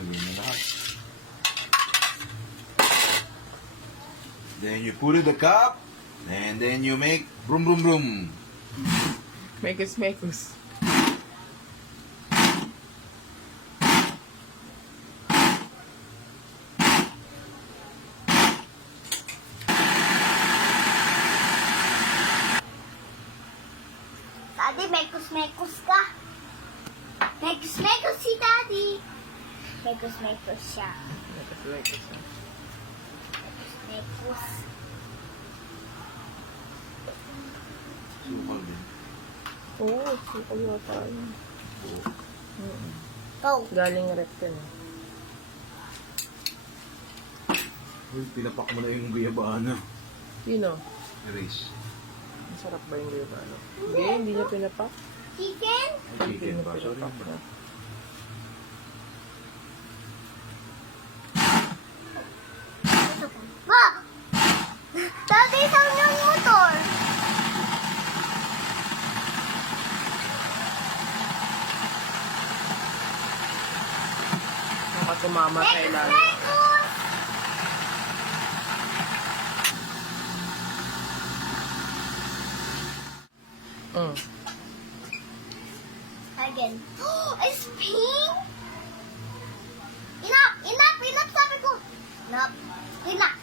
Lagyan mo lahat. Then you put in the cup, and then you make brum brum brum. Mekus, mekus. Daddy, mekus-mekus ka. Mekus-mekus si Daddy. Mekus-mekus siya. Mekus, mekus. Mekus. Sukal din. Oo, sukal yata yun. Go. Galing rep yun. Uy, pinapak mo na yung guyabano. Sino? Erase. Masarap ba yung guyabano? Hindi, hindi niya pinapak. Chicken? Ay, chicken ba? Sorry. Wow! Daddy, saan yung motor? Baka tumama sa ilalim. Mekus! Again. Oh, it's pink? Enough! Enough! Enough! Sabi ko! Enough! Relax!